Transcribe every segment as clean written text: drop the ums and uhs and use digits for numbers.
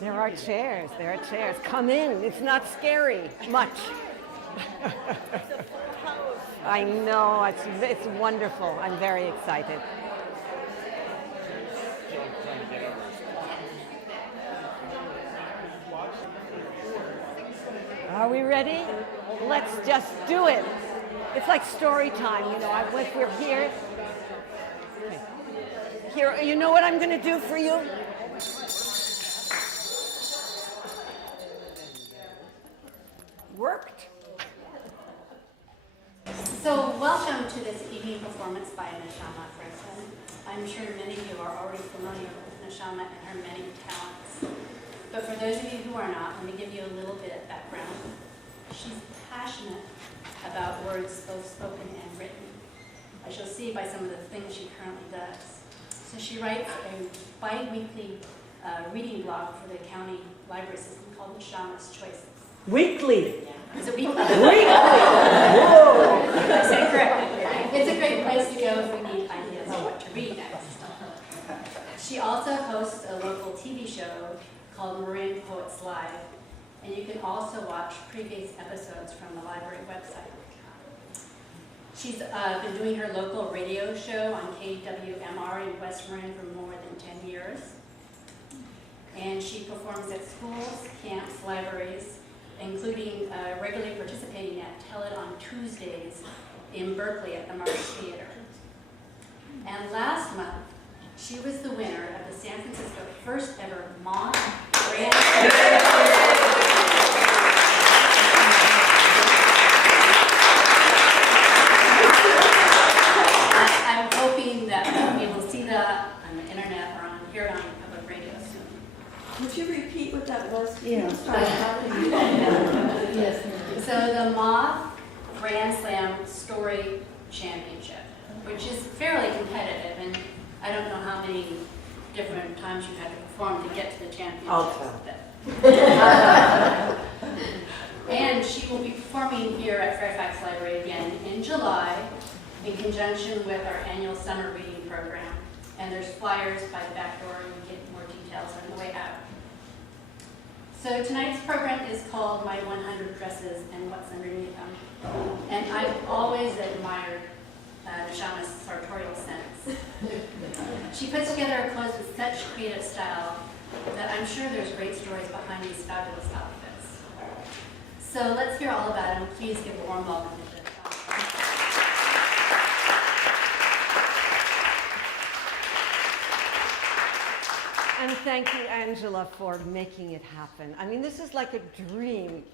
There are chairs. There are chairs. Come in. It's not scary much. I know. It's wonderful. I'm very excited. Are we ready? Let's just do it. It's like story time, you know. We're here. Okay. Here, you know what I'm going to do for you? Worked. So welcome to this evening performance by Neshama Franklin. I'm sure many of you are already familiar with Neshama and her many talents. But for those of you who are not, let me give you a little bit of background. She's passionate about words both spoken and written. I shall see by some of the things she currently does. So she writes a bi-weekly reading blog for the county library system called Neshama's Choices. Weekly. It's a weekly. Weekly. Whoa. I said correct. It's a great place to go if we need ideas of what to read next. She also hosts a local TV show called Marin Poets Live, and you can also watch previous episodes from the library website. She's been doing her local radio show on KWMR in West Marin for more than 10 years. And she performs at schools, camps, libraries, including regularly participating at Tell It on Tuesdays in Berkeley at the Marsh Theater. And last month, she was the winner of the San Francisco first ever Moth Grand I'm hoping that we will see that on the internet or hear it on public radio soon. Would you repeat what that was? Yeah. Yes. So the Moth Grand Slam Story Championship, which is fairly competitive, and I don't know how many different times you've had to perform to get to the championship. And she will be performing here at Fairfax Library again in July in conjunction with our annual summer reading program. And there's flyers by the back door, and you get more details on the way out. So tonight's program is called My 100 Dresses and What's Underneath Them. And I've always admired Neshama's sartorial sense. She puts together her clothes with such creative style that I'm sure there's great stories behind these fabulous outfits. So let's hear all about them. Please give a warm welcome to Neshama. And thank you, Angela, for making it happen. I mean, this is like a dream.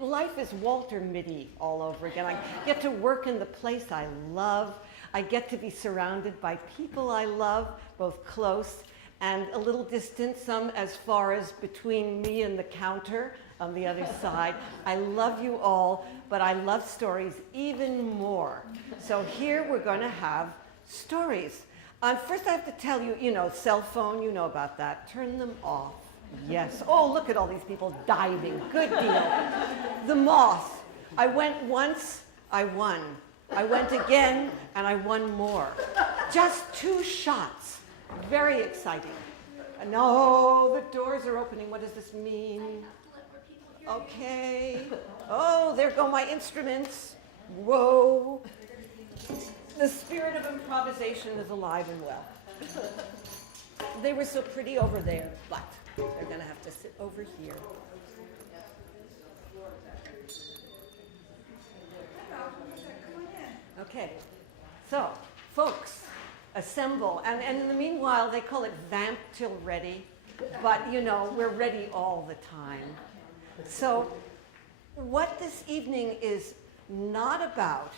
Life is Walter Mitty all over again. I get to work in the place I love. I get to be surrounded by people I love, both close and a little distant, some as far as between me and the counter on the other side. I love you all, but I love stories even more. So here we're going to have stories. First I have to tell you, cell phone, you know about that. Turn them off. Yes. Oh, look at all these people diving. Good deal. The Moth. I went once, I won. I went again, and I won more. Just 2 shots. Very exciting. No, the doors are opening. What does this mean? Okay. Oh, there go my instruments. Whoa. The spirit of improvisation is alive and well. They were so pretty over there, but they're going to have to sit over here. Okay, so folks, assemble. And in the meanwhile, they call it vamp till ready, but we're ready all the time. So what this evening is not about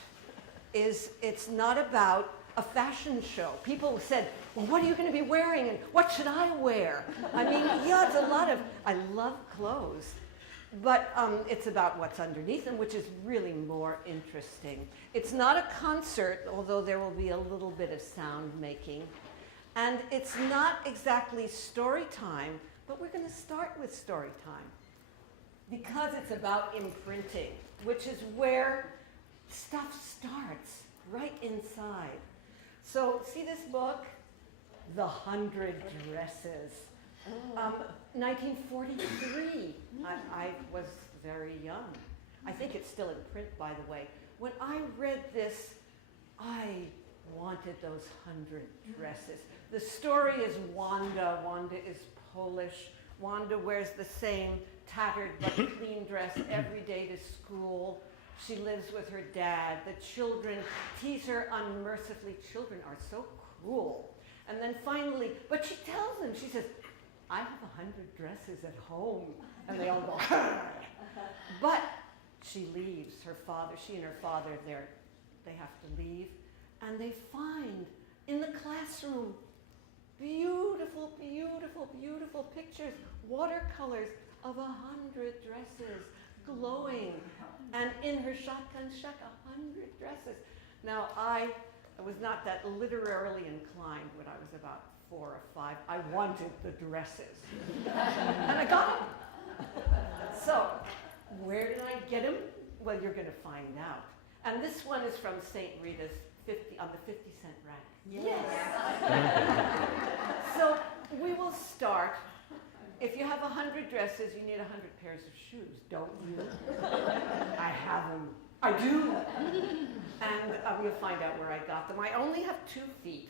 it's not about a fashion show. People said, well, what are you going to be wearing and what should I wear? I mean, yeah, it's a lot of, I love clothes, but it's about what's underneath them, which is really more interesting. It's not a concert, although there will be a little bit of sound making. And it's not exactly story time, but we're going to start with story time because it's about imprinting, which is where stuff starts, right inside. So see this book, The 100 Dresses. 1943. I was very young. I think it's still in print, by the way. When I read this, I wanted those 100 dresses. The story is Wanda. Wanda is Polish. Wanda wears the same tattered but clean dress every day to school. She lives with her dad. The children tease her unmercifully. Children are so cruel. And then finally, but she tells them, she says, I have 100 dresses at home. And they all go, but she leaves. She and her father, they have to leave. And they find in the classroom beautiful, beautiful, beautiful pictures, watercolors of 100 dresses, glowing. And in her shotgun shack, 100 dresses. Now, I was not that literarily inclined when I was about 4 or 5. I wanted the dresses. And I got them. So, where did I get them? Well, you're going to find out. And this one is from St. Rita's on the 50-cent rack. Yes. So we will start. If you have 100 dresses, you need 100 pairs of shoes, don't you? I have them. I do. And you'll find out where I got them. I only have 2 feet,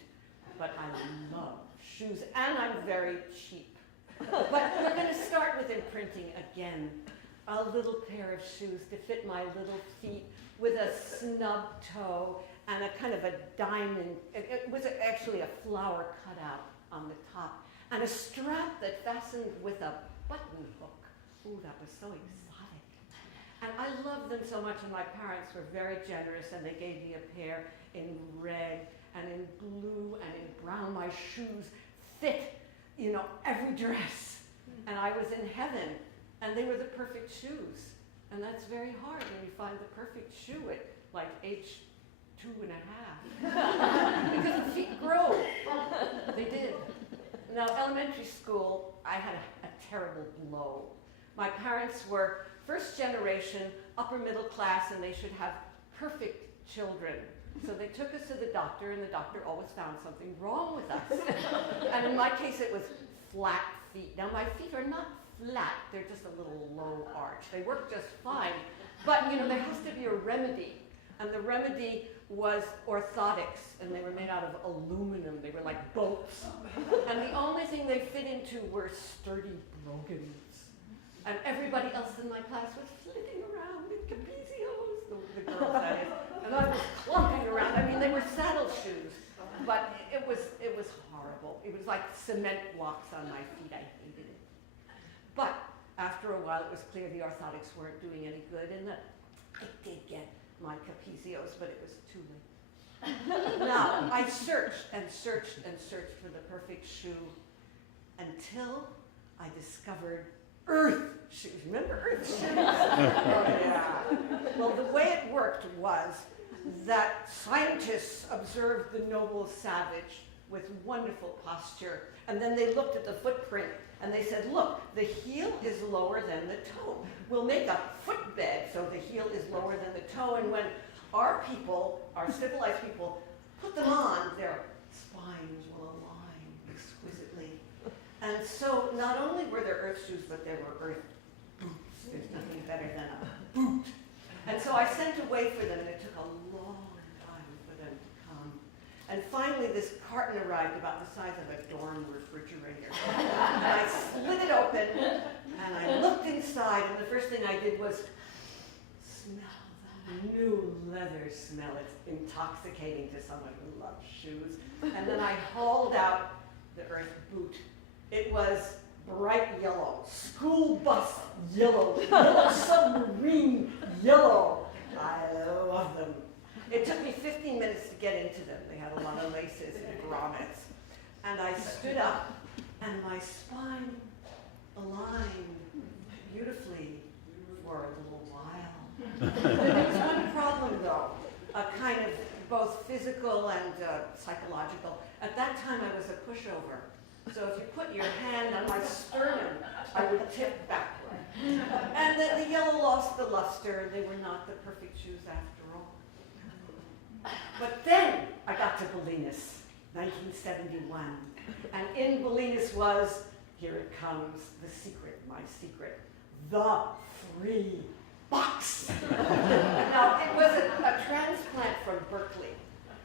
but I love shoes, and I'm very cheap. But we're going to start with imprinting again. A little pair of shoes to fit my little feet with a snub toe and a kind of a diamond. It was actually a flower cutout on the top and a strap that fastened with a button hook. Ooh, that was so exotic. And I loved them so much, and my parents were very generous, and they gave me a pair in red and in blue and in brown. My shoes fit, every dress. And I was in heaven. And they were the perfect shoes. And that's very hard when you find the perfect shoe at like age 2.5. Because the feet grow. They did. Now, elementary school, I had a terrible blow. My parents were first generation, upper middle class, and they should have perfect children. So they took us to the doctor, and the doctor always found something wrong with us. And in my case, it was flat feet. Now, my feet are not flat, they're just a little low arch. They work just fine, but there has to be a remedy. And the remedy was orthotics, and they were made out of aluminum. They were like boats. And the only thing they fit into were sturdy brogans. And everybody else in my class was flitting around in capizios, the girls that is. And I was clumping around. I mean, they were saddle shoes, but it was horrible. It was like cement blocks on my feet. I hated it. But after a while, it was clear the orthotics weren't doing any good, and I did get my capizios, but it was too late. Now, I searched and searched and searched for the perfect shoe until I discovered earth shoes. Remember earth shoes? Oh, yeah. Well, the way it worked was that scientists observed the noble savage with wonderful posture, and then they looked at the footprint, and they said, look, the heel is lower than the toe. We'll make a footbed so the heel is lower than the toe, and when our people, our civilized people, put them on, their spines will align exquisitely. And so not only were there earth shoes, but there were earth boots. There's nothing better than a boot. And so I sent away for them, and it took a long time for them to come. And finally, this carton arrived about the size of a dorm refrigerator. And I slid it open, and I looked inside, and the first thing I did was smell that new leather smell. It's intoxicating to someone who loves shoes. And then I hauled out the earth boot. It was bright yellow, school bus yellow, yellow submarine yellow. I love them. It took me 15 minutes to get into them. They had a lot of laces and grommets. And I stood up, and my spine aligned beautifully for a little while. There was one problem, though, a kind of both physical and psychological. At that time, I was a pushover. So if you put your hand on my sternum, I would tip backward. And then the yellow lost the luster. They were not the perfect shoes after all. But then I got to Bolinas, 1971. And in Bolinas was here it comes, the secret, my secret, the free box. Now, it was a transplant from Berkeley.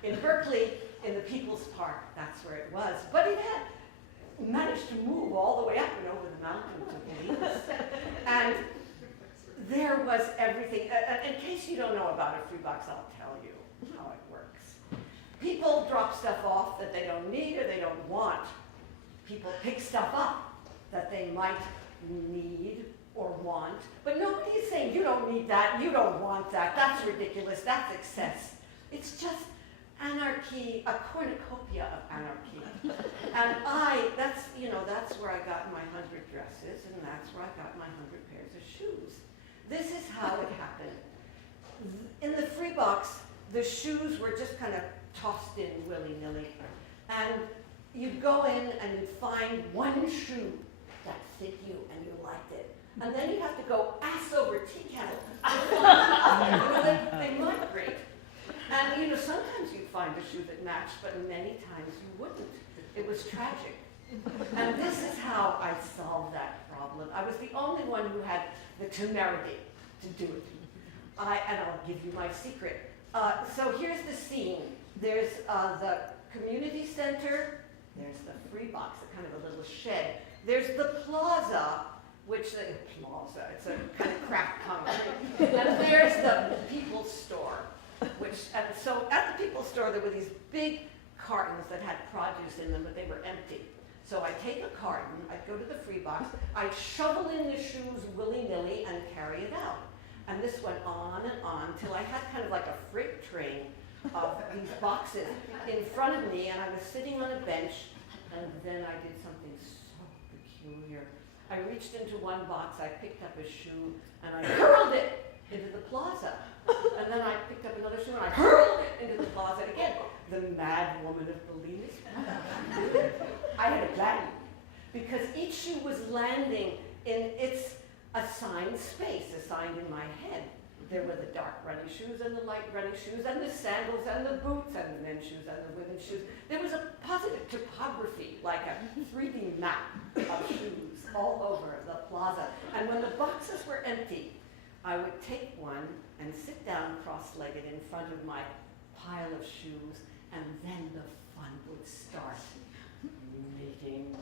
In Berkeley, in the People's Park, that's where it was. But it had managed to move all the way up and over the mountain to Belize. And there was everything. In case you don't know about a free box, I'll tell you how it works. People drop stuff off that they don't need or they don't want. People pick stuff up that they might need or want. But nobody is saying, you don't need that, you don't want that, that's ridiculous, that's excess. It's just anarchy, a cornucopia of anarchy. And that's where I got my 100 dresses, and that's where I got my 100 pairs of shoes. This is how it happened. In the free box, the shoes were just kind of tossed in willy-nilly. And you'd go in and you'd find one shoe that fit you and you liked it. And then you'd have to go ass over tea kettle to find others. They migrate. And sometimes you'd find a shoe that matched, but many times you wouldn't. It was tragic. And this is how I solved that problem. I was the only one who had the temerity to do it. And I'll give you my secret. So here's the scene. There's the community center. There's the free box, a kind of a little shed. There's the plaza, it's a kind of cracked concrete. And there's the People's Store, and so at the People's Store, there were these big cartons that had produce in them, but they were empty. So I'd take a carton, I'd go to the free box, I'd shovel in the shoes willy-nilly and carry it out. And this went on till I had kind of like a freight train of these boxes in front of me, and I was sitting on a bench, and then I did something so peculiar. I reached into one box, I picked up a shoe, and I hurled it into the plaza. And then I picked up another shoe, and I hurled it into the plaza again. The mad woman of Belize. I had a plan, because each shoe was landing in its assigned space, assigned in my head. There were the dark running shoes and the light running shoes and the sandals and the boots and the men's shoes and the women's shoes. There was a positive topography, like a 3D map of shoes all over the plaza. And when the boxes were empty, I would take one and sit down cross-legged in front of my pile of shoes, and then the fun would start. Mating.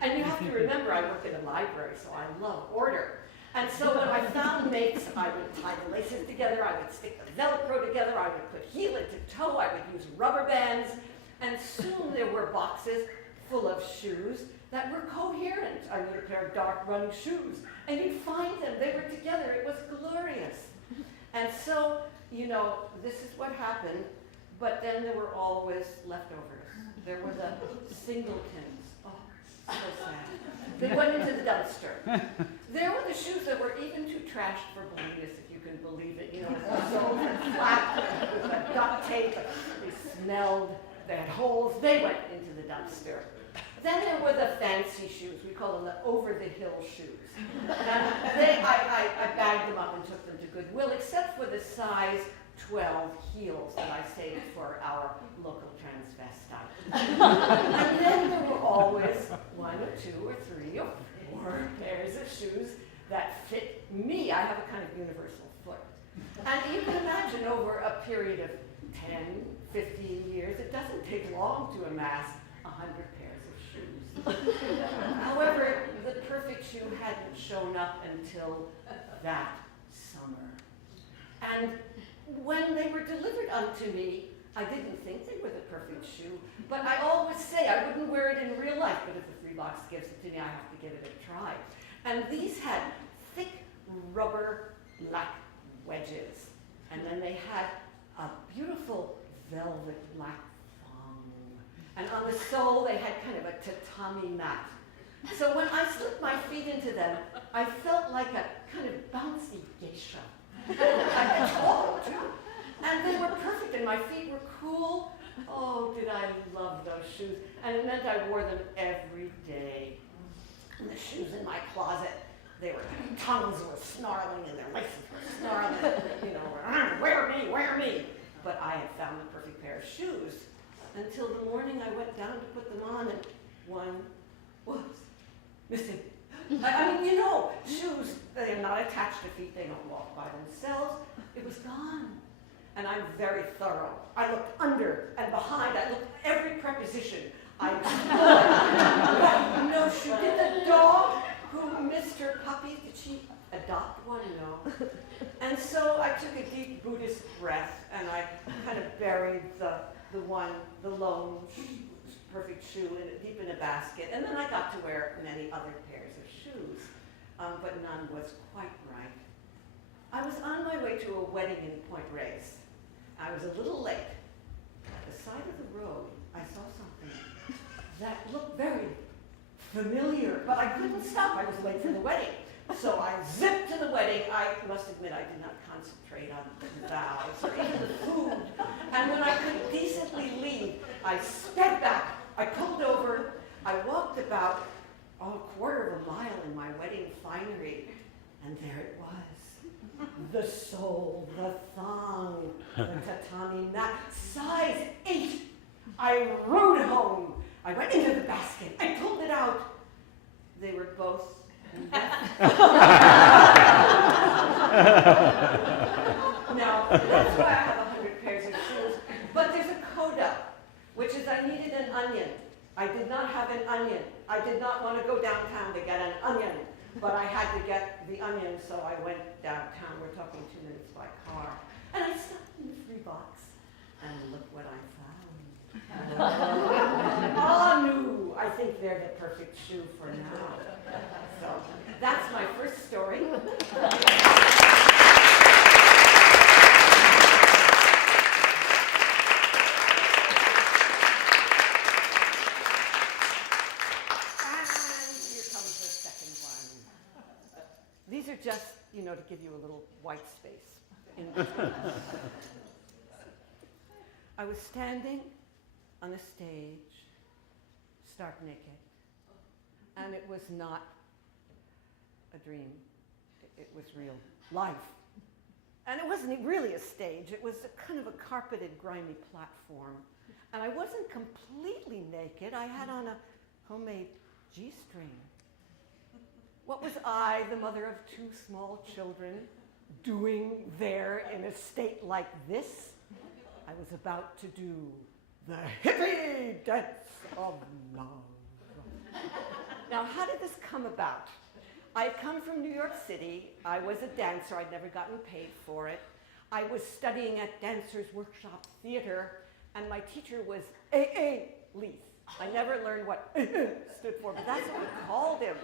And you have to remember, I work in a library, so I love order. And so when I found mates, I would tie the laces together, I would stick the Velcro together, I would put heel into toe, I would use rubber bands, and soon there were boxes full of shoes that were coherent. I need a pair of dark running shoes, and you'd find them, they were together, it was glorious. And so, this is what happened, but then there were always leftovers. There were the singletons. Oh, so sad. They went into the dumpster. There were the shoes that were even too trashed for Belize, if you can believe it. Sold and flat with duct tape. They smelled. They had holes. They went into the dumpster. Then there were the fancy shoes. We call them the over-the-hill shoes. And I bagged them up and took them to Goodwill, except for the size 12 heels that I saved for our local transvestite. And then there were always 1 or 2 or 3 or 4 pairs of shoes that fit me. I have a kind of universal foot. And you can imagine over a period of 10, 15 years, it doesn't take long to amass 100 pairs of shoes. However, the perfect shoe hadn't shown up until that summer. And when they were delivered unto me, I didn't think they were the perfect shoe, but I always say I wouldn't wear it in real life, but if the free box gives it to me, I have to give it a try. And these had thick rubber black wedges, and then they had a beautiful velvet black thong. And on the sole, they had kind of a tatami mat. So when I slipped my feet into them, I felt like a kind of bouncy geisha. I tall, too. And they were perfect, and my feet were cool. Oh, did I love those shoes. And it meant I wore them every day. And the shoes in my closet, their tongues were snarling and their laces were snarling. Wear me. But I had found the perfect pair of shoes until the morning I went down to put them on, and one was missing. I mean, you know, shoes, they're not attached to feet, they don't walk by themselves. It was gone. And I'm very thorough. I looked under and behind, I looked every preposition. I explored. No shoe. Did the dog who missed her puppy, did she adopt one? No. And so I took a deep Buddhist breath and I kind of buried the lone perfect shoe deep in a basket. And then I got to wear many other pairs of shoes, but none was quite right. I was on my way to a wedding in Point Reyes. I was a little late. At the side of the road, I saw something that looked very familiar, but I couldn't stop. I was late for the wedding. So I zipped to the wedding. I must admit I did not concentrate on the vows or even the food. And when I could decently leave, I sped back. I pulled over. I walked about a quarter of a mile in my wedding finery, and there it was. The sole, the thong, the tatami mat, size 8. I rode home. I went into the basket. I pulled it out. They were both Now, that's why I have 100 pairs of shoes. But there's a coda, which is I needed an onion. I did not have an onion. I did not want to go downtown to get an onion. But I had to get the onion, so I went downtown. We're talking 2 minutes by car. And I stopped in the free box. And look what I found. Ah, no, I think they're the perfect shoe for now. So that's my first story. These are just, to give you a little white space in between. I was standing on a stage, stark naked, and it was not a dream. It was real life. And it wasn't really a stage. It was a kind of a carpeted, grimy platform. And I wasn't completely naked. I had on a homemade G-string. What was I, the mother of 2 small children, doing there in a state like this? I was about to do the hippie dance of love. Now, how did this come about? I come from New York City. I was a dancer. I'd never gotten paid for it. I was studying at Dancers Workshop Theater, and my teacher was A.A. Leith. I never learned what stood for, but that's what we called him.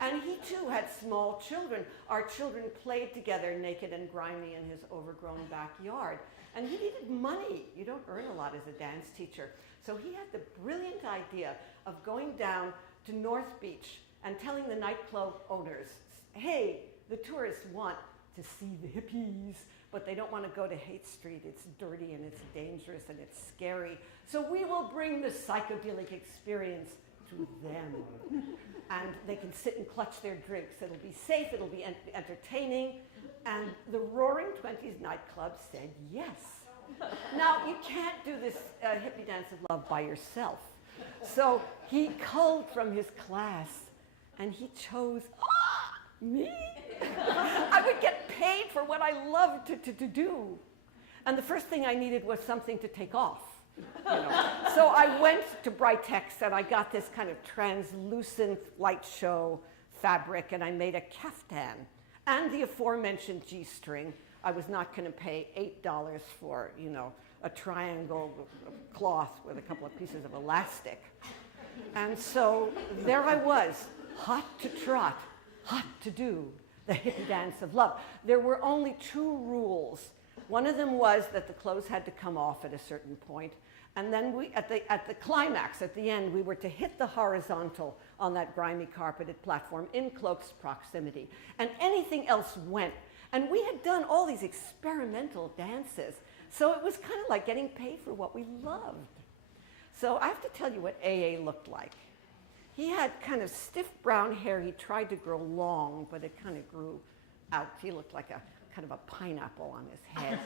And he too had small children. Our children played together naked and grimy in his overgrown backyard. And he needed money. You don't earn a lot as a dance teacher. So he had the brilliant idea of going down to North Beach and telling the nightclub owners, hey, the tourists want to see the hippies, but they don't want to go to Haight Street. It's dirty and it's dangerous and it's scary. So we will bring the psychedelic experience to them. And they can sit and clutch their drinks. It'll be safe, it'll be entertaining. And the Roaring Twenties nightclub said yes. Now, you can't do this hippie dance of love by yourself. So he culled from his class and he chose me. I would get paid for what I loved to do. And the first thing I needed was something to take off. So I went to Britex and I got this kind of translucent light show fabric and I made a caftan and the aforementioned G-string. I was not going to pay $8 for, a triangle cloth with a couple of pieces of elastic. And so there I was, hot to trot, hot to do, the hippie dance of love. There were only 2 rules. One of them was that the clothes had to come off at a certain point. And then at the climax, at the end, we were to hit the horizontal on that grimy carpeted platform in close proximity. And anything else went. And we had done all these experimental dances. So it was kind of like getting paid for what we loved. So I have to tell you what A.A. looked like. He had kind of stiff brown hair. He tried to grow long, but it kind of grew out. He looked like a kind of a pineapple on his head.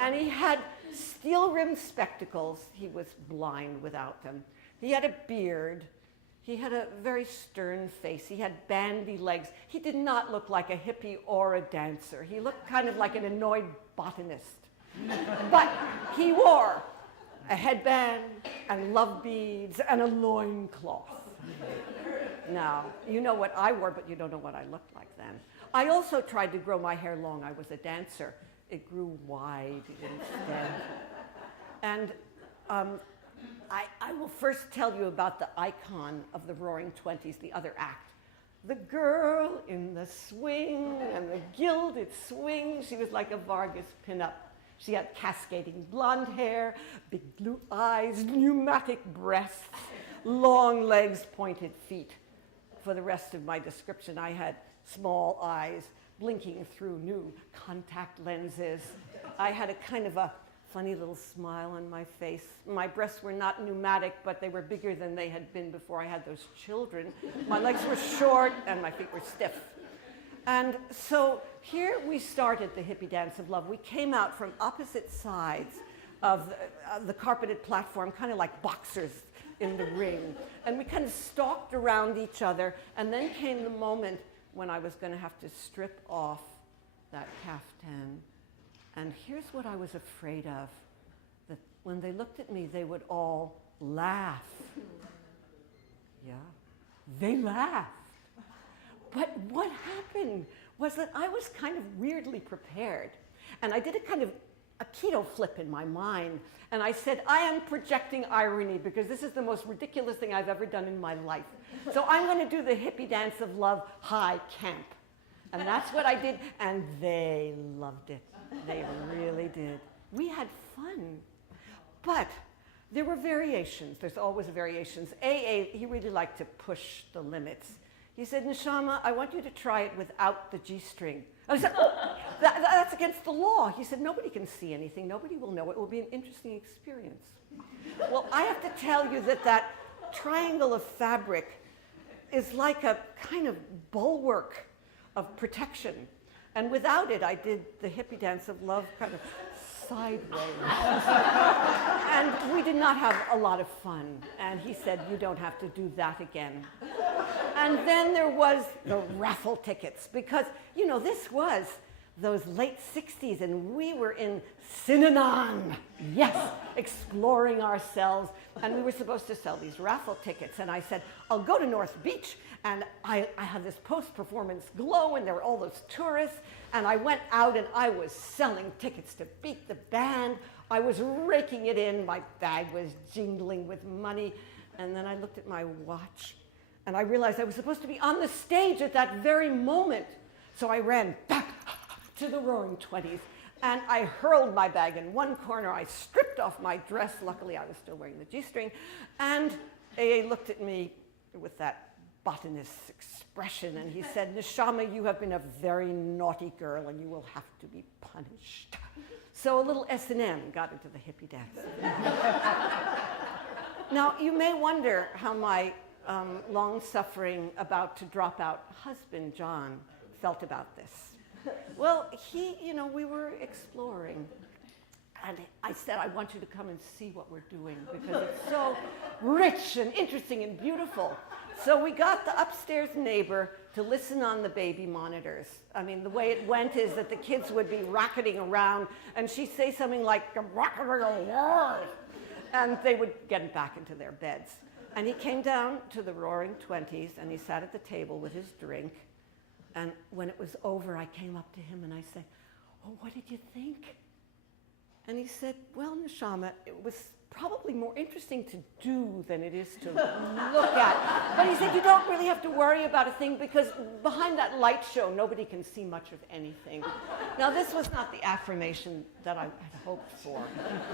And he had steel-rimmed spectacles. He was blind without them. He had a beard. He had a very stern face. He had bandy legs. He did not look like a hippie or a dancer. He looked kind of like an annoyed botanist. But he wore a headband and love beads and a loincloth. Now, you know what I wore, but you don't know what I looked like then. I also tried to grow my hair long. I was a dancer. It grew wide instead. And I will first tell you about the icon of the Roaring Twenties, the other act. The girl in the swing and the gilded swing. She was like a Vargas pinup. She had cascading blonde hair, big blue eyes, pneumatic breasts, long legs, pointed feet. For the rest of my description, I had small eyes blinking through new contact lenses. I had a kind of a funny little smile on my face. My breasts were not pneumatic, but they were bigger than they had been before I had those children. My legs were short and my feet were stiff. And so here we started the hippie dance of love. We came out from opposite sides of the carpeted platform, kind of like boxers in the ring. And we kind of stalked around each other. And then came the moment when I was going to have to strip off that caftan. And here's what I was afraid of, that when they looked at me, they would all laugh. Yeah, they laughed. But what happened was that I was kind of weirdly prepared. And I did a kind of a keto flip in my mind. And I said, I am projecting irony because this is the most ridiculous thing I've ever done in my life. So I'm going to do the hippie dance of love high camp. And that's what I did. And they loved it. They really did. We had fun. But there were variations. There's always variations. AA, he really liked to push the limits. He said, Neshama, I want you to try it without the G-string. I said, oh, that's against the law. He said, nobody can see anything. Nobody will know. It will be an interesting experience. Well, I have to tell you that that triangle of fabric is like a kind of bulwark of protection. And without it, I did the hippie dance of love kind of sideways. And we did not have a lot of fun. And he said, you don't have to do that again. And then there was the raffle tickets, because, you know, this was those late 60s, and we were in Synanon, yes, exploring ourselves, and we were supposed to sell these raffle tickets. And I said, I'll go to North Beach, and I have this post-performance glow, and there were all those tourists, and I went out, and I was selling tickets to beat the band. I was raking it in. My bag was jingling with money, and then I looked at my watch, and I realized I was supposed to be on the stage at that very moment. So I ran back to the Roaring Twenties, and I hurled my bag in one corner. I stripped off my dress. Luckily, I was still wearing the G-string. And AA looked at me with that botanist's expression, and he said, Neshama, you have been a very naughty girl, and you will have to be punished. So a little S&M got into the hippie dance. Now, you may wonder how my long-suffering, about-to-drop-out husband, John, felt about this. Well, we were exploring. And I said, I want you to come and see what we're doing because it's so rich and interesting and beautiful. So we got the upstairs neighbor to listen on the baby monitors. I mean, the way it went is that the kids would be rocketing around, and she'd say something like, and they would get back into their beds. And he came down to the Roaring Twenties, and he sat at the table with his drink. And when it was over, I came up to him and I said, oh, what did you think? And he said, well, Neshama, it was probably more interesting to do than it is to look at. But he said, you don't really have to worry about a thing because behind that light show, nobody can see much of anything. Now, this was not the affirmation that I had hoped for.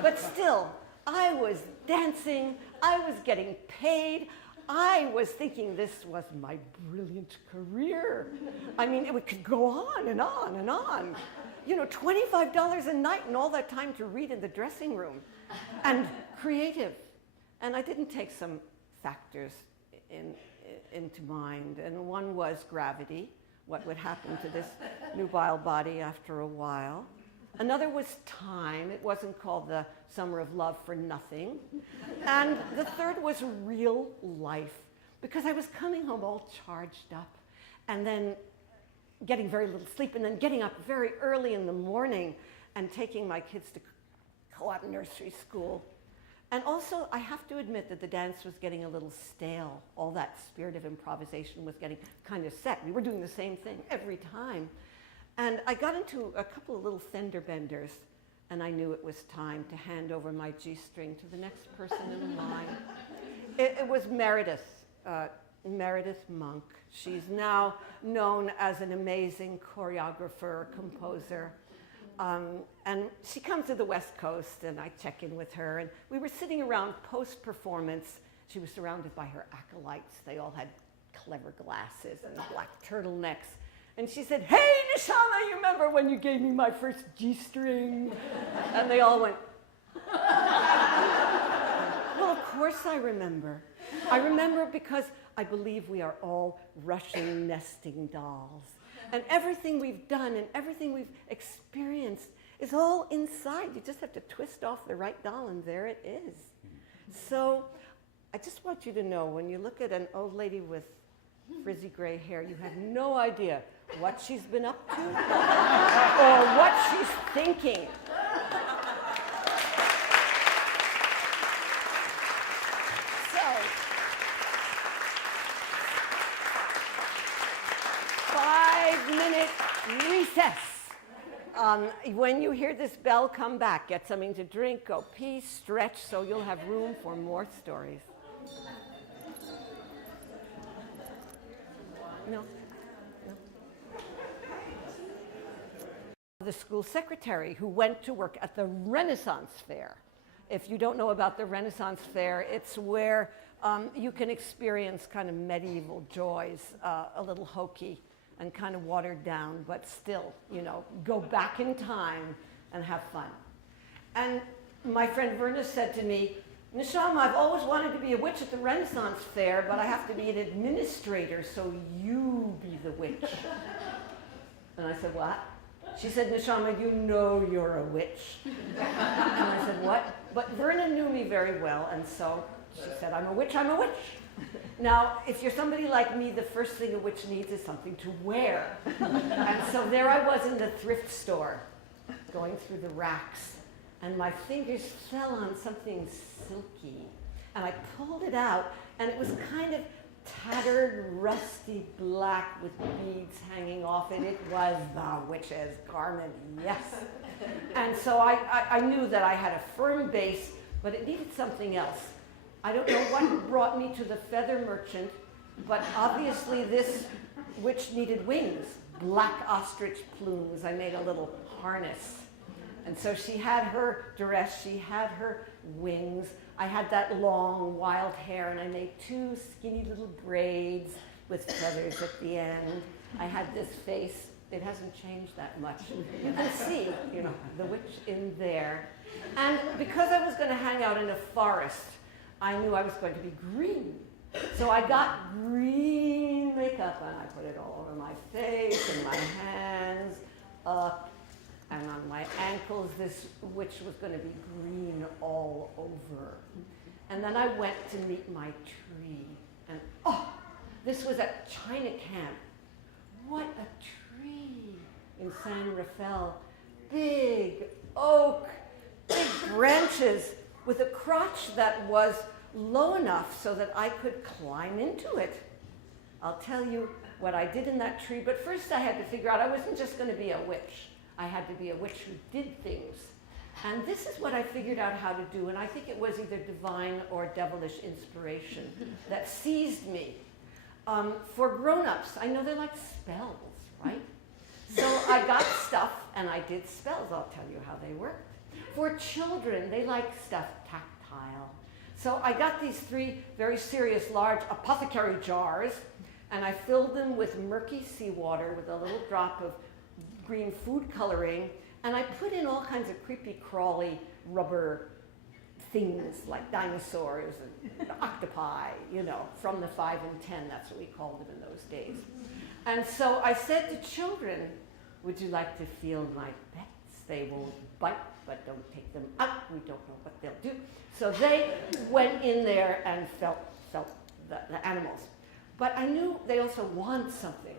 But still, I was dancing. I was getting paid. I was thinking this was my brilliant career. I mean, it could go on and on and on. You know, $25 a night and all that time to read in the dressing room. And creative. And I didn't take some factors into mind. And one was gravity, what would happen to this nubile body after a while. Another was time. It wasn't called the Summer of Love for nothing. And the third was real life. because I was coming home all charged up and then getting very little sleep and then getting up very early in the morning and taking my kids to co-op nursery school. And also, I have to admit that the dance was getting a little stale. All that spirit of improvisation was getting kind of set. We were doing the same thing every time. And I got into a couple of little fender benders, and I knew it was time to hand over my G-string to the next person in line. It was Meredith Monk. She's now known as an amazing choreographer, composer. And she comes to the West Coast, and I check in with her. And we were sitting around post-performance. She was surrounded by her acolytes. They all had clever glasses and black turtlenecks. And she said, "Hey, Neshama, you remember when you gave me my first G-string?" And they all went, "Well, of course I remember. I remember because I believe we are all Russian nesting dolls. And everything we've done and everything we've experienced is all inside. You just have to twist off the right doll, and there it is." So I just want you to know, when you look at an old lady with frizzy gray hair, you have no idea what she's been up to or what she's thinking. So, 5-minute recess. When you hear this bell, come back. Get something to drink, go pee, stretch, so you'll have room for more stories. No. The school secretary who went to work at the Renaissance Fair. If you don't know about the Renaissance Fair, it's where you can experience kind of medieval joys, a little hokey and kind of watered down, but still, go back in time and have fun. And my friend Verna said to me, "Neshama, I've always wanted to be a witch at the Renaissance Fair, but I have to be an administrator, so you be the witch." And I said, "What?" She said, "Neshama, you know you're a witch." And I said, "What?" But Verna knew me very well, and so she said, "I'm a witch, I'm a witch." Now, if you're somebody like me, the first thing a witch needs is something to wear. And so there I was in the thrift store, going through the racks, and my fingers fell on something silky. And I pulled it out, and it was kind of tattered, rusty black with beads hanging off it. It was the witch's garment, yes. And so I knew that I had a firm base, but it needed something else. I don't know what brought me to the feather merchant, but obviously this witch needed wings, black ostrich plumes. I made a little harness. And so she had her dress, she had her wings. I had that long, wild hair, and I made 2 skinny little braids with feathers at the end. I had this face. It hasn't changed that much. You can see, the witch in there. And because I was going to hang out in a forest, I knew I was going to be green. So I got green makeup, and I put it all over my face and my hands, and on my ankles. This witch was going to be green all over. And then I went to meet my tree. And this was at China Camp. What a tree in San Rafael. Big oak, big branches with a crotch that was low enough so that I could climb into it. I'll tell you what I did in that tree, but first I had to figure out I wasn't just going to be a witch. I had to be a witch who did things. And this is what I figured out how to do, and I think it was either divine or devilish inspiration that seized me. For grown-ups, I know they like spells, right? So I got stuff, and I did spells. I'll tell you how they worked. For children, they like stuff tactile. So I got these 3 very serious, large apothecary jars, and I filled them with murky seawater with a little drop of green food coloring, and I put in all kinds of creepy, crawly rubber things like dinosaurs and octopi, from the 5 and 10. That's what we called them in those days. And so I said to children, "Would you like to feel my pets? They won't bite, but don't take them out. We don't know what they'll do." So they went in there and felt the animals. But I knew they also want something.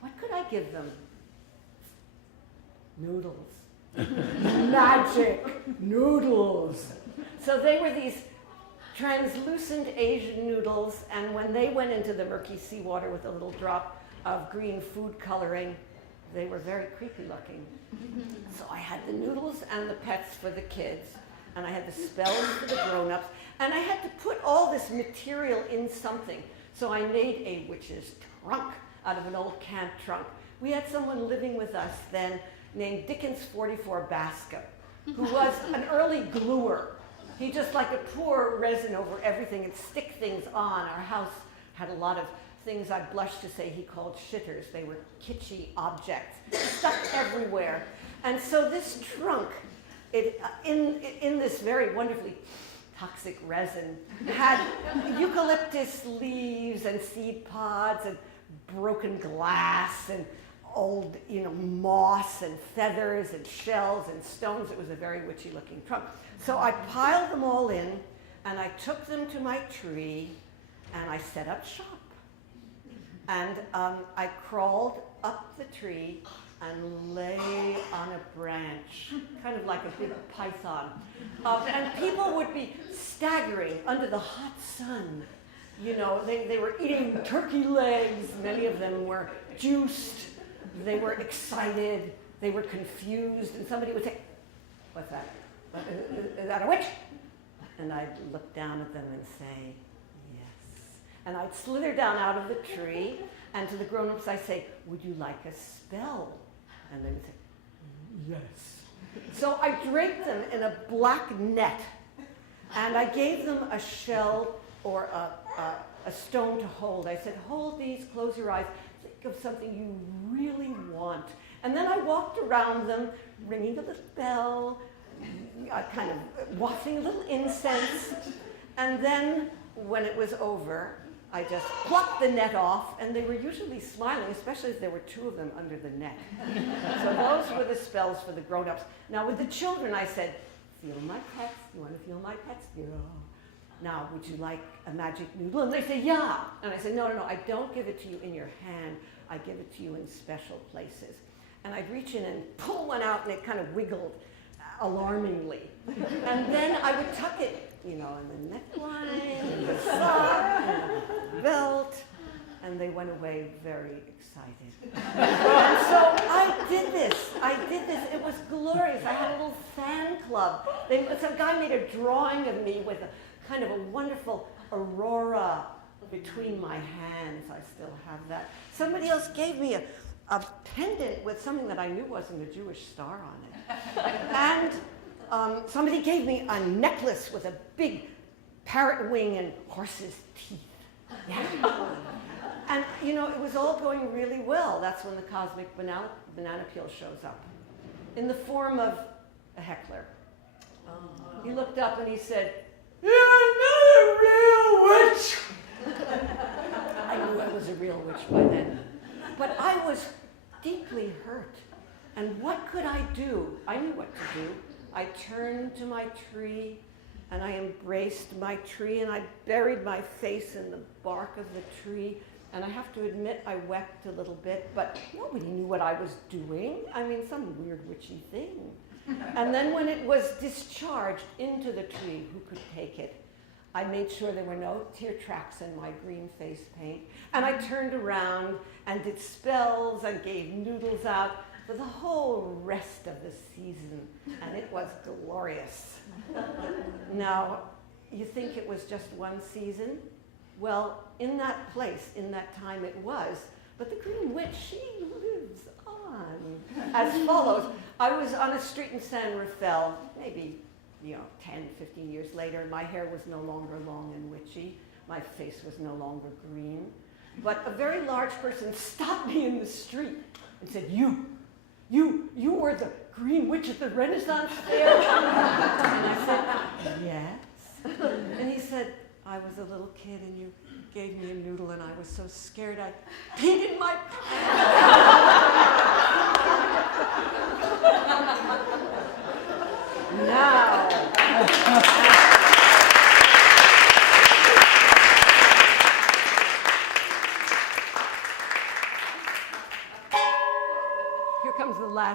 What could I give them? Noodles. Magic noodles. So they were these translucent Asian noodles, and when they went into the murky seawater with a little drop of green food coloring, they were very creepy looking. So I had the noodles and the pets for the kids, and I had the spells for the grown-ups, and I had to put all this material in something. So I made a witch's trunk out of an old camp trunk. We had someone living with us then named Dickens 44 Bascom, who was an early gluer. He just liked to pour resin over everything and stick things on. Our house had a lot of things I blush to say he called shitters. They were kitschy objects stuck everywhere. And so this trunk, in this very wonderfully toxic resin, had eucalyptus leaves and seed pods and broken glass and old, moss and feathers and shells and stones. It was a very witchy looking trunk. So I piled them all in, and I took them to my tree, and I set up shop. And I crawled up the tree and lay on a branch, kind of like a big python. And people would be staggering under the hot sun. They were eating turkey legs. Many of them were juiced. They were excited. They were confused. And somebody would say, "What's that? Is that a witch?" And I'd look down at them and say, "Yes." And I'd slither down out of the tree, and to the grown-ups I say, "Would you like a spell?" And they would say, "Yes." So I draped them in a black net, and I gave them a shell or a stone to hold. I said, "Hold these, close your eyes, think of something you really want." And then I walked around them, ringing a little bell, kind of wafting a little incense, and then when it was over, I just plucked the net off, and they were usually smiling, especially if there were two of them under the net. So those were the spells for the grown-ups. Now with the children, I said, "Feel my pets. You want to feel my pets? Yeah. Now, would you like a magic noodle?" And they say, "Yeah." And I said, No, I don't give it to you in your hand. I give it to you in special places. And I'd reach in and pull one out, and it kind of wiggled alarmingly. And then I would tuck it, in the neckline, in the sock, in the belt, and they went away very excited. And so I did this. It was glorious. I had a little fan club. Some guy made a drawing of me with a kind of a wonderful aurora between my hands. I still have that. Somebody else gave me a pendant with something that I knew wasn't a Jewish star on it. And somebody gave me a necklace with a big parrot wing and horse's teeth. Yeah. And, it was all going really well. That's when the cosmic banana peel shows up in the form of a heckler. He looked up and he said, "You're not a real witch." I knew I was a real witch by then. But I was deeply hurt. And what could I do? I knew what to do. I turned to my tree, and I embraced my tree, and I buried my face in the bark of the tree. And I have to admit, I wept a little bit, but nobody knew what I was doing. I mean, some weird witchy thing. And then when it was discharged into the tree, who could take it? I made sure there were no tear tracks in my green face paint. And I turned around and did spells and gave noodles out for the whole rest of the season. And it was glorious. Now, you think it was just one season? Well, in that place, in that time it was. But the Green Witch, she lives on. As follows. I was on a street in San Rafael, maybe 10, 15 years later. My hair was no longer long and witchy. My face was no longer green. But a very large person stopped me in the street and said, You were the Green Witch at the Renaissance Fair? And I said, "Yes." And he said, "I was a little kid and you gave me a noodle and I was so scared I peed in my Now.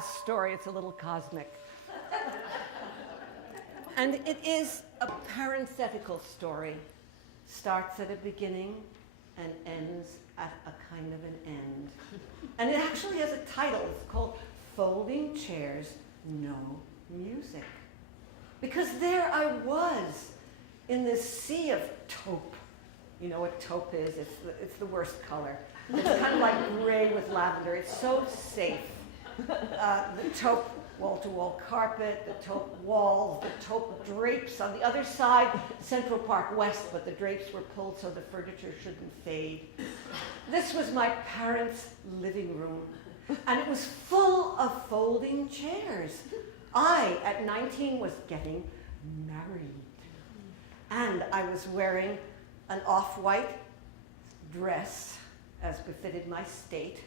last story. It's a little cosmic. And it is a parenthetical story. Starts at a beginning and ends at a kind of an end. And it actually has a title. It's called Folding Chairs, No Music. Because there I was in this sea of taupe. You know what taupe is? It's the worst color. It's kind of like gray with lavender. It's so safe. The taupe wall-to-wall carpet, the taupe walls, the taupe drapes. On the other side, Central Park West, but the drapes were pulled so the furniture shouldn't fade. This was my parents' living room, and it was full of folding chairs. I, at 19, was getting married. And I was wearing an off-white dress, as befitted my state.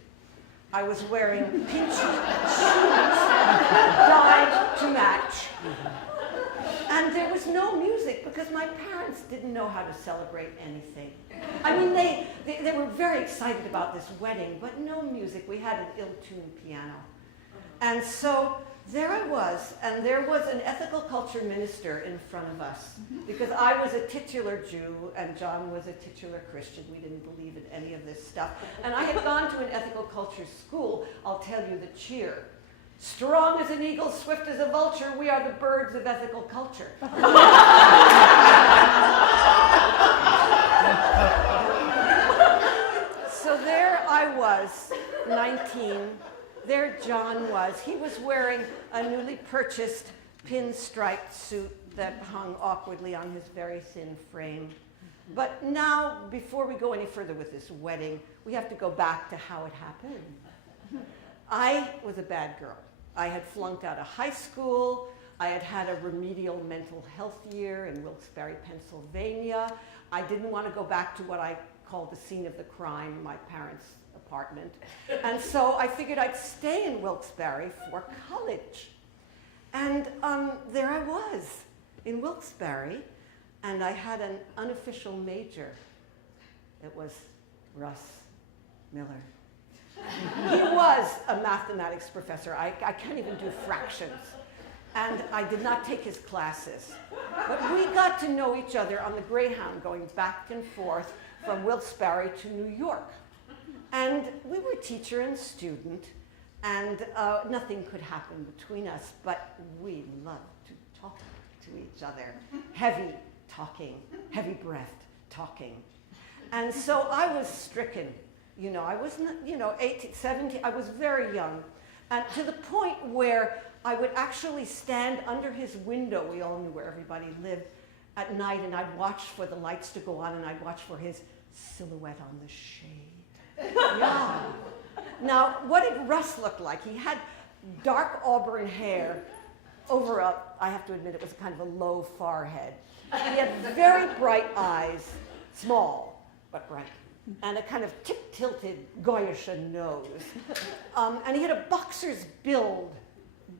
I was wearing pink shoes, dyed to match. And there was no music because my parents didn't know how to celebrate anything. I mean, they were very excited about this wedding, but no music. We had an ill-tuned piano. And so there I was, and there was an ethical culture minister in front of us, because I was a titular Jew and John was a titular Christian. We didn't believe in any of this stuff. And I had gone to an ethical culture school. I'll tell you the cheer. Strong as an eagle, swift as a vulture, we are the birds of ethical culture. So there I was, 19. There John was. He was wearing a newly purchased pinstriped suit that hung awkwardly on his very thin frame. But now, before we go any further with this wedding, we have to go back to how it happened. I was a bad girl. I had flunked out of high school. I had had a remedial mental health year in Wilkes-Barre, Pennsylvania. I didn't want to go back to what I called the scene of the crime, my parents' apartment. And so I figured I'd stay in Wilkes-Barre for college. And there I was in Wilkes-Barre, and I had an unofficial major. It was Russ Miller. He was a mathematics professor. I can't even do fractions. And I did not take his classes. But we got to know each other on the Greyhound going back and forth from Wilkes-Barre to New York. And we were teacher and student, and nothing could happen between us, but we loved to talk to each other. Heavy talking, heavy breathed talking. And so I was stricken. You know, I was, 18, 17, I was very young. And to the point where I would actually stand under his window, we all knew where everybody lived, at night, and I'd watch for the lights to go on, and I'd watch for his silhouette on the shade. Yeah. Now, what did Russ look like? He had dark auburn hair over a, I have to admit, it was kind of a low forehead. He had very bright eyes, small, but bright, and a kind of tip-tilted Goyish nose. And he had a boxer's build,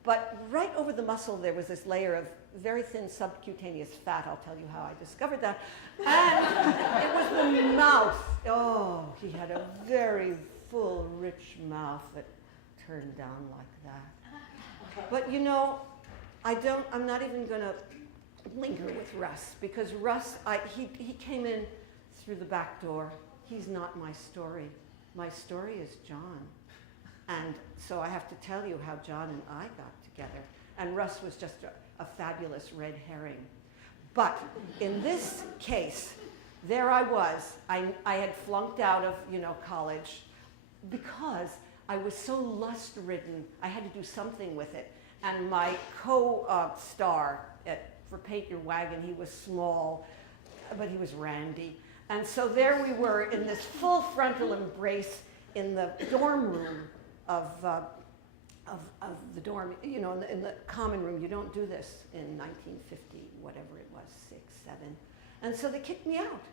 but right over the muscle there was this layer of very thin subcutaneous fat. I'll tell you how I discovered that. And it was the mouth. Oh, he had a very full, rich mouth that turned down like that. But you know, I'm not even going to linger with Russ, because Russ, he came in through the back door. He's not my story. My story is John. And so I have to tell you how John and I got together. And Russ was just a fabulous red herring. But in this case, there I was. I had flunked out of, college because I was so lust-ridden. I had to do something with it. And my co-star for Paint Your Wagon, he was small, but he was randy. And so there we were in this full frontal embrace in the dorm room of the dorm, in the common room. You don't do this in 1950, whatever it was, 6, 7. And so they kicked me out.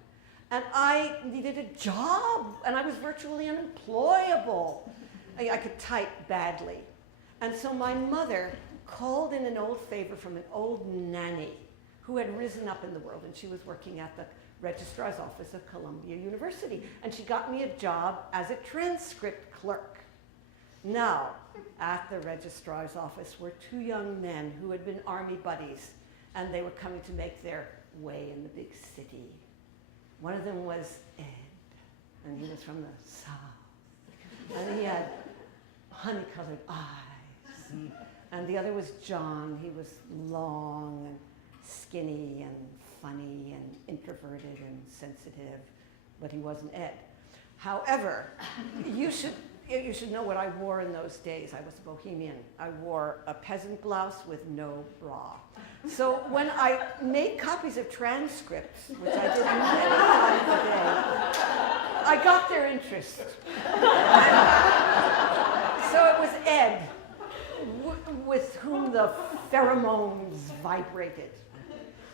And I needed a job, and I was virtually unemployable. I could type badly. And so my mother called in an old favor from an old nanny who had risen up in the world, and she was working at the registrar's office of Columbia University. And she got me a job as a transcript clerk. Now, at the registrar's office were two young men who had been army buddies, and they were coming to make their way in the big city. One of them was Ed, and he was from the South, and he had honey-colored eyes. And the other was John. He was long and skinny and funny and introverted and sensitive, but he wasn't Ed. However, you should know what I wore in those days. I was a bohemian. I wore a peasant blouse with no bra. So when I made copies of transcripts, which I did many times a day, I got their interest. So it was Ed, with whom the pheromones vibrated.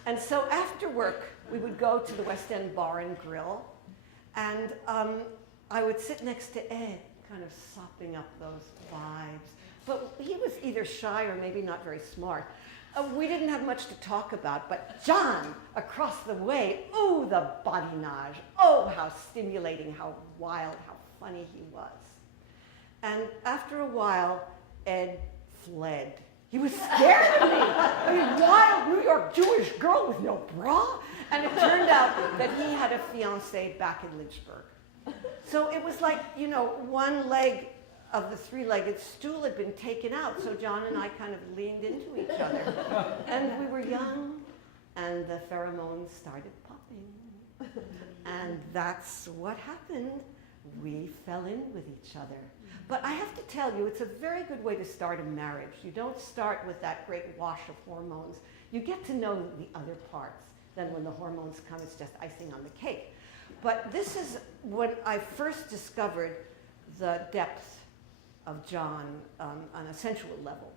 And so after work, we would go to the West End Bar and Grill, and I would sit next to Ed, kind of sopping up those vibes. But he was either shy or maybe not very smart. We didn't have much to talk about, but John, across the way, ooh, the badinage. Oh, how stimulating, how wild, how funny he was. And after a while, Ed fled. He was scared of me. I mean, wild New York Jewish girl with no bra. And it turned out that he had a fiancée back in Lynchburg. So it was like, you know, one leg of the three-legged stool had been taken out, so John and I kind of leaned into each other. And we were young, and the pheromones started popping. And that's what happened. We fell in with each other. But I have to tell you, it's a very good way to start a marriage. You don't start with that great wash of hormones. You get to know the other parts. Then when the hormones come, it's just icing on the cake. But this is when I first discovered the depth of John on a sensual level.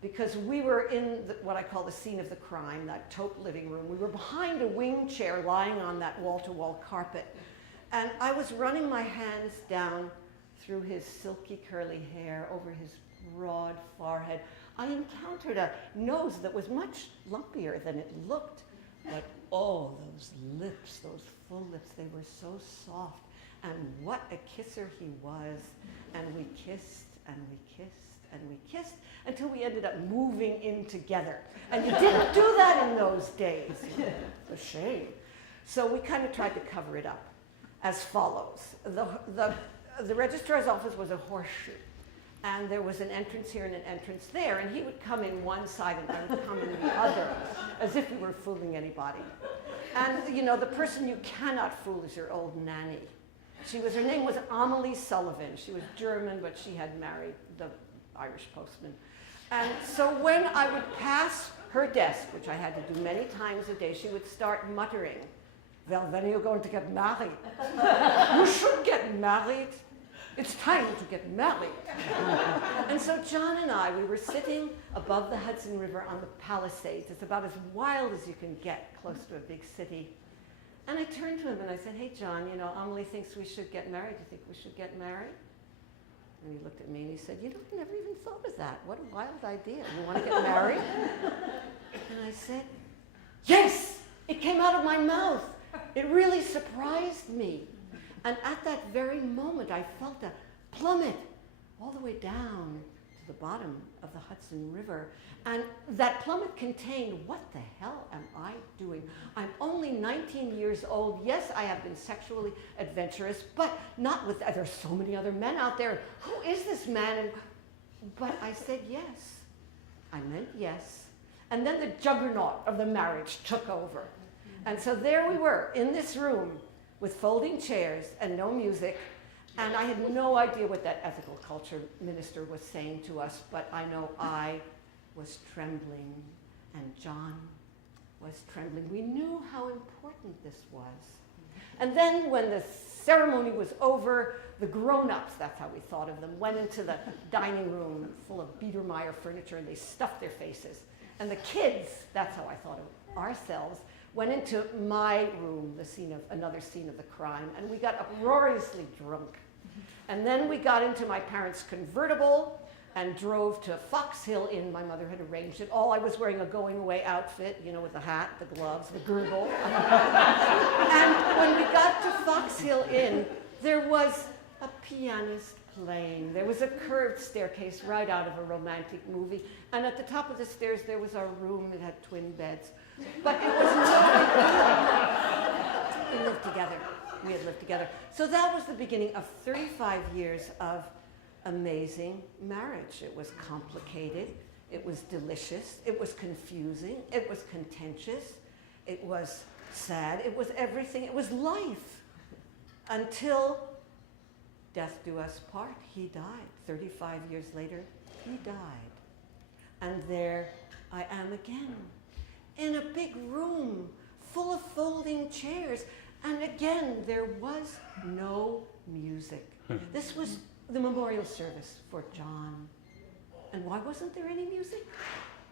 Because we were in what I call the scene of the crime, that taupe living room. We were behind a wing chair lying on that wall-to-wall carpet. And I was running my hands down through his silky curly hair, over his broad forehead. I encountered a nose that was much lumpier than it looked. But oh, those lips, those full lips, they were so soft. And what a kisser he was. And we kissed, and we kissed, and we kissed, until we ended up moving in together. And you didn't do that in those days. It's a shame. So we kind of tried to cover it up as follows. The registrar's office was a horseshoe. And there was an entrance here and an entrance there, and he would come in one side and I would come in the other, as if we were fooling anybody. And you know, the person you cannot fool is your old nanny. Her name was Amelie Sullivan. She was German, but she had married the Irish postman. And so when I would pass her desk, which I had to do many times a day, she would start muttering, "Well, when are you going to get married? You should get married. It's time to get married." And so John and I, we were sitting above the Hudson River on the Palisades. It's about as wild as you can get close to a big city. And I turned to him and I said, "Hey, John, you know, Amelie thinks we should get married. Do you think we should get married?" And he looked at me and he said, "You know, I never even thought of that. What a wild idea. You want to get married?" And I said, "Yes!" It came out of my mouth. It really surprised me. And at that very moment, I felt a plummet all the way down to the bottom of the Hudson River. And that plummet contained, what the hell am I doing? I'm only 19 years old. Yes, I have been sexually adventurous, but not with, there's so many other men out there. Who is this man? But I said yes. I meant yes. And then the juggernaut of the marriage took over. And so there we were in this room with folding chairs and no music. And I had no idea what that ethical culture minister was saying to us, but I know I was trembling and John was trembling. We knew how important this was. And then when the ceremony was over, the grown-ups, that's how we thought of them, went into the dining room full of Biedermeier furniture and they stuffed their faces. And the kids, that's how I thought of ourselves, went into my room, another scene of the crime, and we got uproariously drunk. And then we got into my parents' convertible and drove to Fox Hill Inn. My mother had arranged it all. I was wearing a going-away outfit, you know, with the hat, the gloves, the girdle. And when we got to Fox Hill Inn, there was a pianist playing. There was a curved staircase right out of a romantic movie. And at the top of the stairs, there was our room that had twin beds. But it was not. We lived together. We had lived together. So that was the beginning of 35 years of amazing marriage. It was complicated. It was delicious. It was confusing. It was contentious. It was sad. It was everything. It was life. Until death do us part. He died. 35 years later, he died. And there I am again, in a big room full of folding chairs. And again, there was no music. This was the memorial service for John. And why wasn't there any music?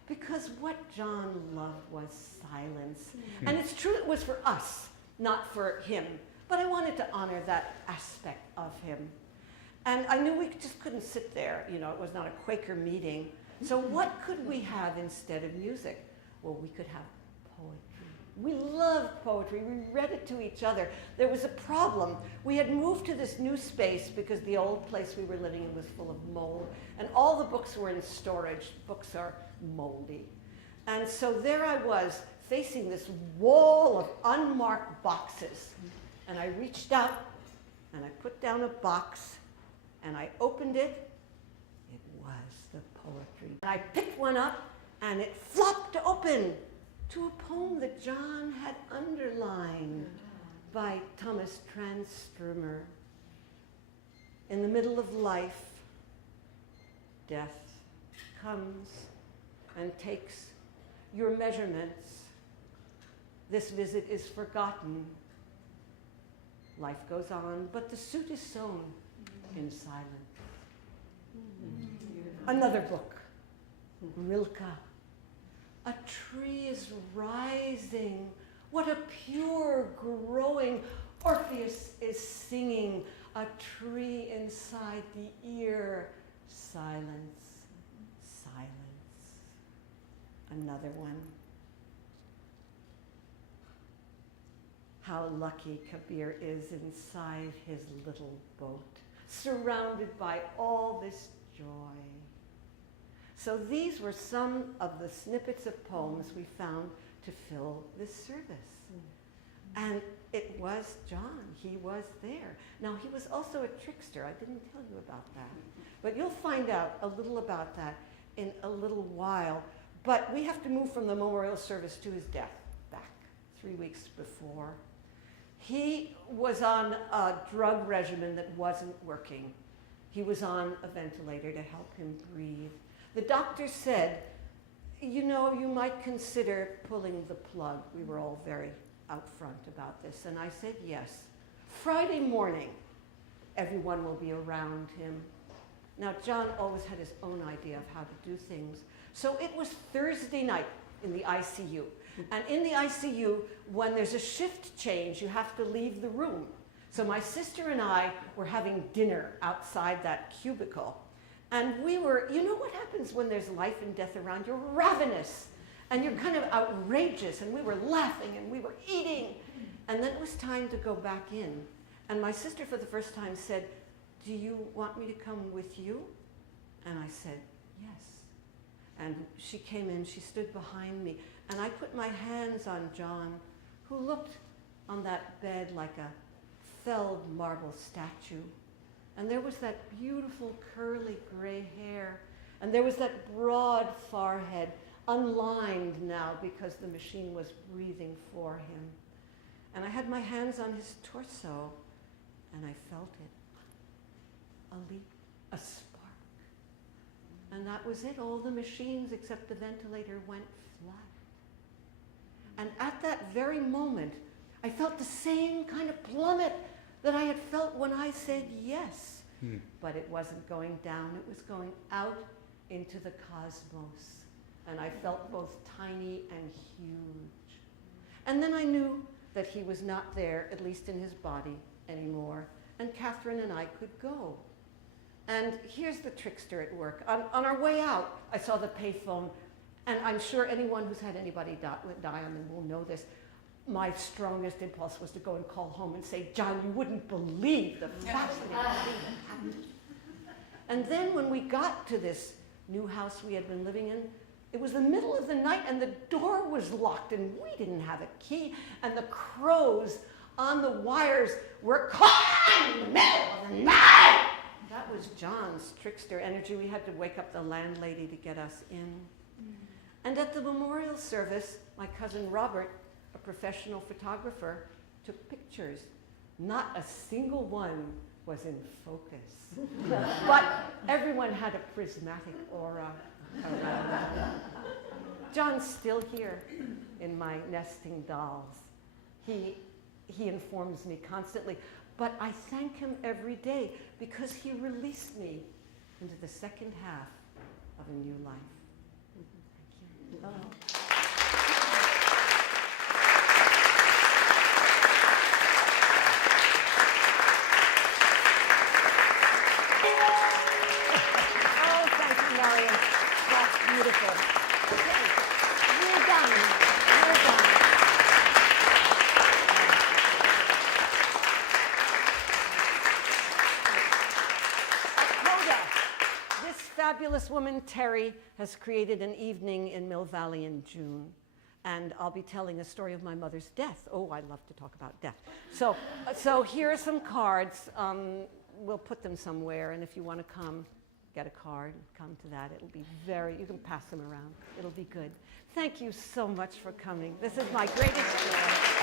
Because what John loved was silence. And it's true it was for us, not for him. But I wanted to honor that aspect of him. And I knew we just couldn't sit there. You know, it was not a Quaker meeting. So what could we have instead of music? Well, we could have poetry. We loved poetry. We read it to each other. There was a problem. We had moved to this new space because the old place we were living in was full of mold. And all the books were in storage. Books are moldy. And so there I was, facing this wall of unmarked boxes. And I reached out, and I put down a box, and I opened it. It was the poetry. And I picked one up, and it flopped open to a poem that John had underlined by Thomas Tranströmer. In the middle of life, death comes and takes your measurements. This visit is forgotten. Life goes on, but the suit is sewn in silence. Another book, Rilke. A tree is rising. What a pure growing. Orpheus is singing. A tree inside the ear. Silence, silence. Another one. How lucky Kabir is inside his little boat, surrounded by all this joy. So these were some of the snippets of poems we found to fill this service. And it was John. He was there. Now, he was also a trickster. I didn't tell you about that. But you'll find out a little about that in a little while. But we have to move from the memorial service to his death back 3 weeks before. He was on a drug regimen that wasn't working. He was on a ventilator to help him breathe. The doctor said, you know, you might consider pulling the plug. We were all very out front about this. And I said, yes. Friday morning, everyone will be around him. Now, John always had his own idea of how to do things. So it was Thursday night in the ICU. And in the ICU, when there's a shift change, you have to leave the room. So my sister and I were having dinner outside that cubicle. And we were, you know what happens when there's life and death around? You're ravenous. And you're kind of outrageous. And we were laughing and we were eating. And then it was time to go back in. And my sister, for the first time, said, do you want me to come with you? And I said, yes. And she came in, she stood behind me. And I put my hands on John, who looked on that bed like a felled marble statue. And there was that beautiful curly gray hair. And there was that broad forehead, unlined now because the machine was breathing for him. And I had my hands on his torso, and I felt it. A leap, a spark. And that was it. All the machines except the ventilator went flat. And at that very moment, I felt the same kind of plummet that I had felt when I said yes. But it wasn't going down, it was going out into the cosmos. And I felt both tiny and huge. And then I knew that he was not there, at least in his body, anymore. And Catherine and I could go. And here's the trickster at work. On our way out, I saw the payphone. And I'm sure anyone who's had anybody die on them will know this. My strongest impulse was to go and call home and say, John, you wouldn't believe the fascinating thing that happened. And then when we got to this new house we had been living in, it was the middle of the night and the door was locked and we didn't have a key, and the crows on the wires were caught in the middle of the night. That was John's trickster energy. We had to wake up the landlady to get us in. And at the memorial service, my cousin Robert, a professional photographer, took pictures. Not a single one was in focus. But everyone had a prismatic aura around them. John's still here in my nesting dolls. He informs me constantly, but I thank him every day because he released me into the second half of a new life. Thank you. Oh. That's beautiful. Okay, we're done. We're done. Coda, this fabulous woman, Terry, has created an evening in Mill Valley in June. And I'll be telling a story of my mother's death. Oh, I love to talk about death. So here are some cards. We'll put them somewhere, and if you want to come, get a card, come to that. It'll be you can pass them around. It'll be good. Thank you so much for coming. This is my greatest joy.